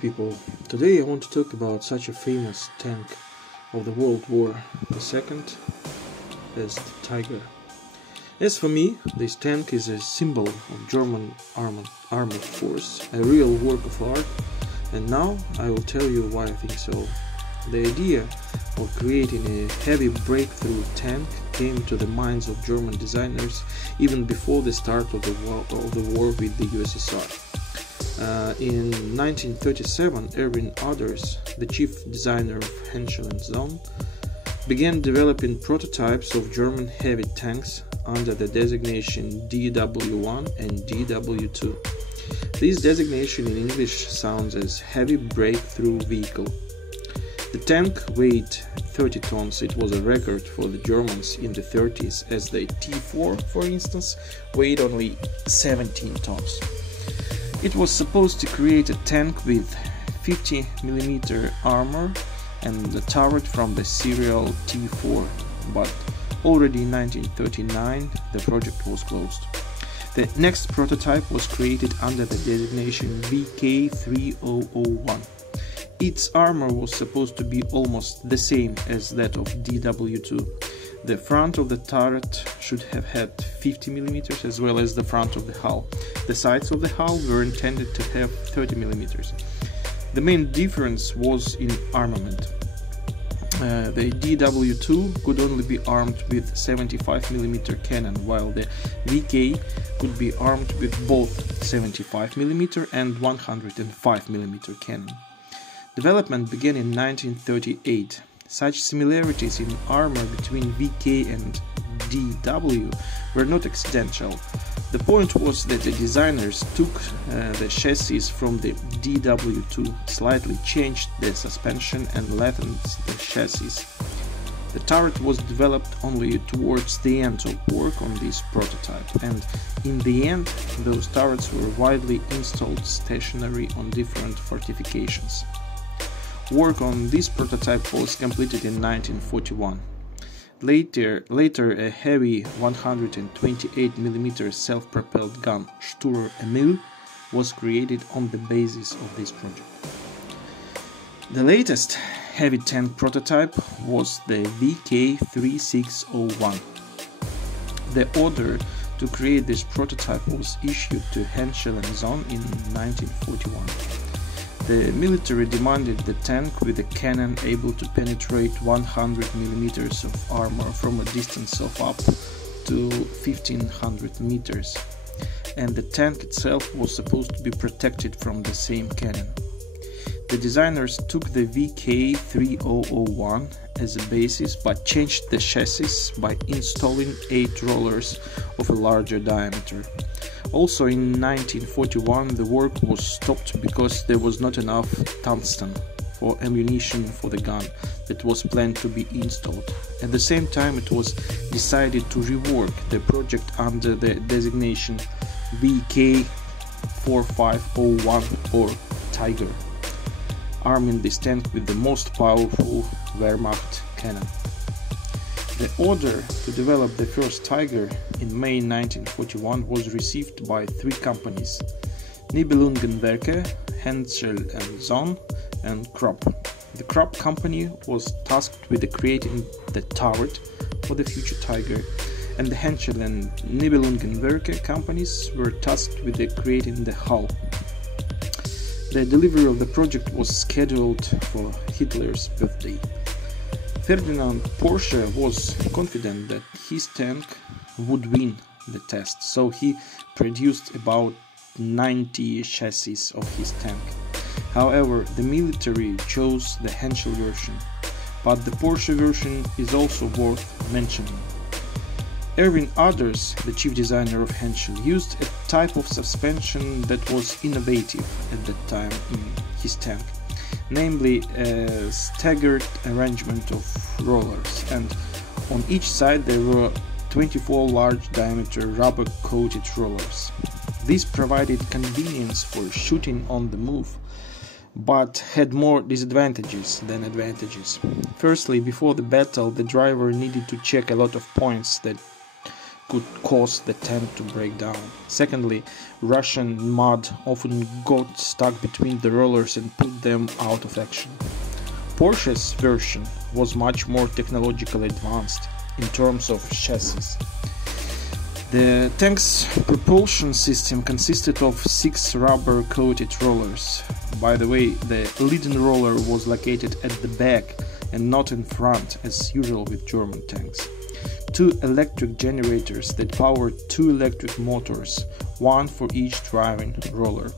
people, today I want to talk about such a famous tank of the World War II as the Tiger. As for me, this tank is a symbol of German armored force, a real work of art, and now I will tell you why I think so. The idea of creating a heavy breakthrough tank came to the minds of German designers even before the start of the war with the USSR. In 1937, Erwin Others, the chief designer of Henschel & Sohn, began developing prototypes of German heavy tanks under the designation DW1 and DW2. This designation in English sounds as Heavy Breakthrough Vehicle. The tank weighed 30 tons. It was a record for the Germans in the 30s, as the T4, for instance, weighed only 17 tons. It was supposed to create a tank with 50mm armor and the turret from the serial T4, but already in 1939 the project was closed. The next prototype was created under the designation VK3001. Its armor was supposed to be almost the same as that of DW2. The front of the turret should have had 50mm as well as the front of the hull. The sides of the hull were intended to have 30mm. The main difference was in armament. The DW2 could only be armed with 75mm cannon, while the VK could be armed with both 75mm and 105mm cannon. Development began in 1938. Such similarities in armor between VK and DW were not accidental. The point was that the designers took the chassis from the DW2, slightly changed the suspension and lengthened the chassis. The turret was developed only towards the end of work on this prototype, and in the end those turrets were widely installed stationary on different fortifications. Work on this prototype was completed in 1941. Later a heavy 128mm self-propelled gun, Sturer Emil, was created on the basis of this project. The latest heavy tank prototype was the VK3601. The order to create this prototype was issued to Henschel & Sohn in 1941. The military demanded the tank with a cannon able to penetrate 100mm of armor from a distance of up to 1500 meters, and the tank itself was supposed to be protected from the same cannon. The designers took the VK3001 as a basis but changed the chassis by installing 8 rollers of a larger diameter. Also in 1941 the work was stopped because there was not enough tungsten for ammunition for the gun that was planned to be installed. At the same time it was decided to rework the project under the designation VK4501 or Tiger, arming this tank with the most powerful Wehrmacht cannon. The order to develop the first Tiger in May 1941 was received by 3 companies: Nibelungenwerke, Henschel & Sohn and Krupp. The Krupp company was tasked with creating the turret for the future Tiger, and the Henschel and Nibelungenwerke companies were tasked with creating the hull. The delivery of the project was scheduled for Hitler's birthday. Ferdinand Porsche was confident that his tank would win the test, so he produced about 90 chassis of his tank. However, the military chose the Henschel version, but the Porsche version is also worth mentioning. Erwin Others, the chief designer of Henschel, used a type of suspension that was innovative at that time in his tank, namely a staggered arrangement of rollers, and on each side there were 24 large diameter rubber coated rollers. This provided convenience for shooting on the move, but had more disadvantages than advantages. Firstly, before the battle the driver needed to check a lot of points that could cause the tank to break down. Secondly, Russian mud often got stuck between the rollers and put them out of action. Porsche's version was much more technologically advanced in terms of chassis. The tank's propulsion system consisted of 6 rubber-coated rollers. By the way, the leading roller was located at the back and not in front, as usual with German tanks. 2 electric generators that powered 2 electric motors, one for each driving roller.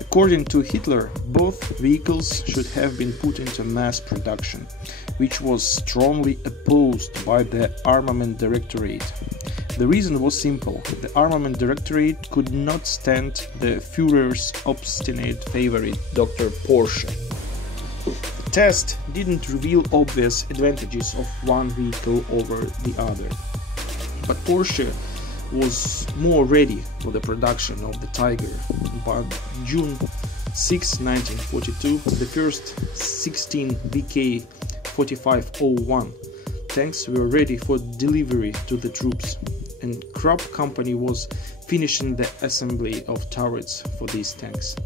According to Hitler, both vehicles should have been put into mass production, which was strongly opposed by the Armament Directorate. The reason was simple: the Armament Directorate could not stand the Führer's obstinate favorite, Dr. Porsche. The test didn't reveal obvious advantages of one vehicle over the other, but Porsche was more ready for the production of the Tiger. By June 6, 1942, the first 16 VK 4501 tanks were ready for delivery to the troops, and Krupp company was finishing the assembly of turrets for these tanks.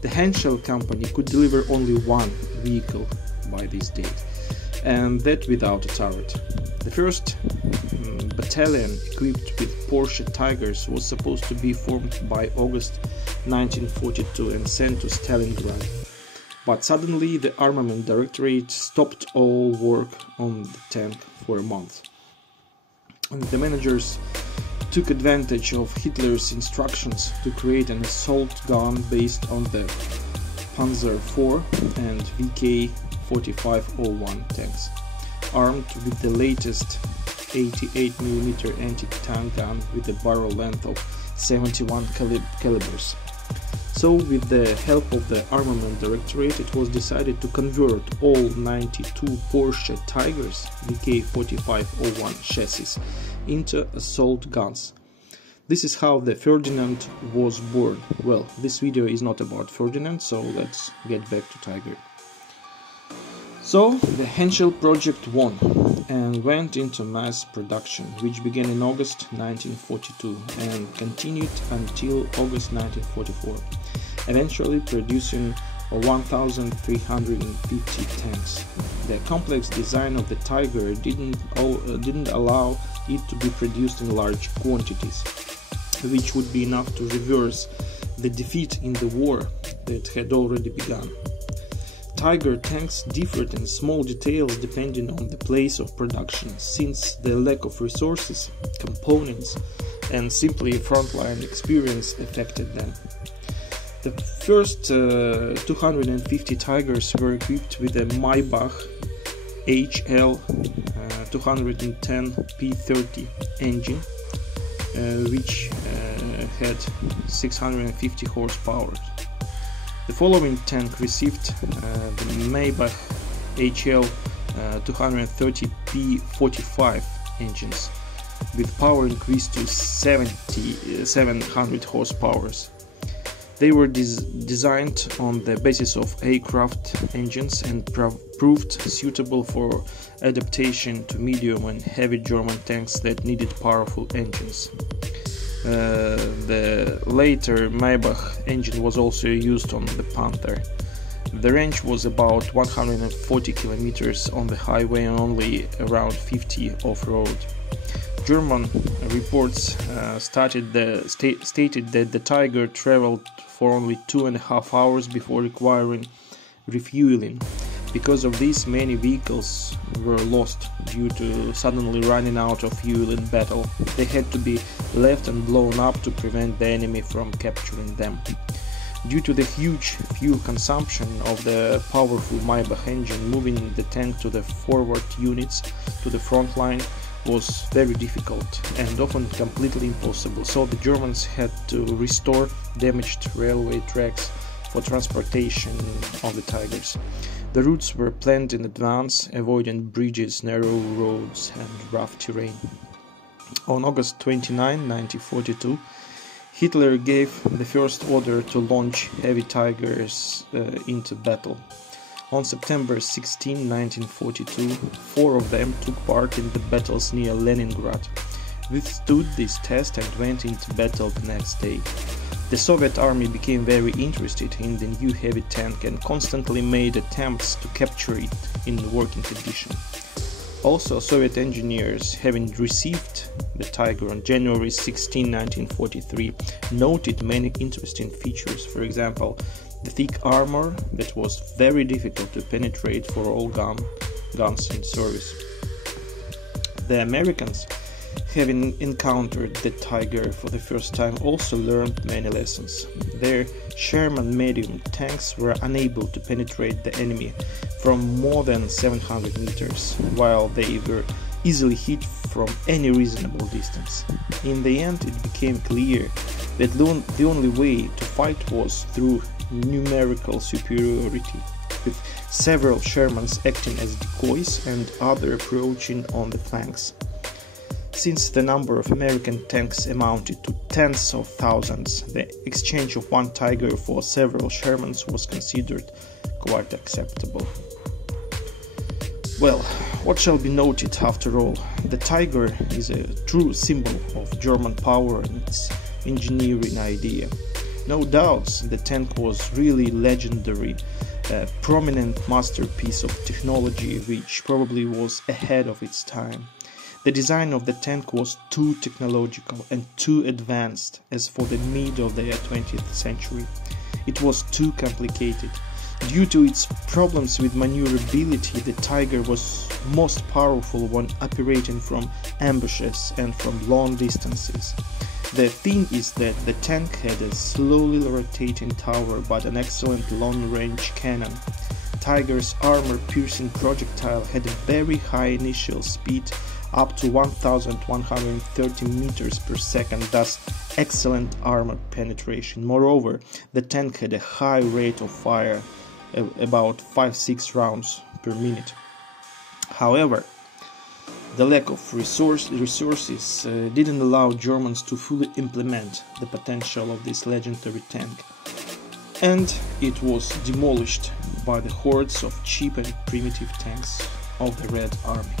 The Henschel company could deliver only one vehicle by this date, and that without a turret. The first battalion equipped with Porsche Tigers was supposed to be formed by August 1942 and sent to Stalingrad. But suddenly the Armament Directorate stopped all work on the tank for a month. And the managers took advantage of Hitler's instructions to create an assault gun based on the Panzer IV and VK 4501 tanks, armed with the latest 88mm anti-tank gun with a barrel length of 71 calibers. So, with the help of the Armament Directorate, it was decided to convert all 92 Porsche Tigers VK 4501 chassis into assault guns. This is how the Ferdinand was born. Well, this video is not about Ferdinand, so let's get back to Tiger. So, the Henschel project won and went into mass production, which began in August 1942 and continued until August 1944, eventually producing 1,350 tanks. The complex design of the Tiger didn't allow it to be produced in large quantities, which would be enough to reverse the defeat in the war that had already begun. Tiger tanks differed in small details depending on the place of production, since the lack of resources, components, and simply frontline experience affected them. The first 250 Tigers were equipped with a Maybach HL 210 P30 engine, which had 650 horsepower. The following tank received the Maybach HL 230 P45 engines, with power increased to 700 horsepower. They were designed on the basis of aircraft engines and proved suitable for adaptation to medium and heavy German tanks that needed powerful engines. The later Maybach engine was also used on the Panther. The range was about 140 kilometers on the highway and only around 50 off-road. German reports stated that the Tiger traveled for only 2.5 hours before requiring refueling. Because of this, many vehicles were lost due to suddenly running out of fuel in battle. They had to be left and blown up to prevent the enemy from capturing them. Due to the huge fuel consumption of the powerful Maybach engine, moving the tank to the forward units to the front line was very difficult and often completely impossible, so the Germans had to restore damaged railway tracks for transportation of the Tigers. The routes were planned in advance, avoiding bridges, narrow roads and rough terrain. On August 29, 1942, Hitler gave the first order to launch heavy Tigers into battle. On September 16, 1942, 4 of them took part in the battles near Leningrad, withstood this test and went into battle the next day. The Soviet army became very interested in the new heavy tank and constantly made attempts to capture it in working condition. Also, Soviet engineers, having received the Tiger on January 16, 1943, noted many interesting features. For example, the thick armor that was very difficult to penetrate for all guns in service. The Americans, having encountered the Tiger for the first time, also learned many lessons. Their Sherman medium tanks were unable to penetrate the enemy from more than 700 meters, while they were easily hit from any reasonable distance. In the end, it became clear that the only way to fight was through numerical superiority, with several Shermans acting as decoys and others approaching on the flanks. Since the number of American tanks amounted to tens of thousands, the exchange of one Tiger for several Shermans was considered quite acceptable. Well, what shall be noted after all? The Tiger is a true symbol of German power and its engineering idea. No doubts, the tank was really legendary, a prominent masterpiece of technology which probably was ahead of its time. The design of the tank was too technological and too advanced as for the mid of the 20th century. It was too complicated. Due to its problems with maneuverability, the Tiger was most powerful when operating from ambushes and from long distances. The thing is that the tank had a slowly rotating tower but an excellent long-range cannon. Tiger's armor-piercing projectile had a very high initial speed, up to 1130 meters per second, thus excellent armor penetration. Moreover, the tank had a high rate of fire, about 5-6 rounds per minute. However, the lack of resources didn't allow Germans to fully implement the potential of this legendary tank, and it was demolished by the hordes of cheap and primitive tanks of the Red Army.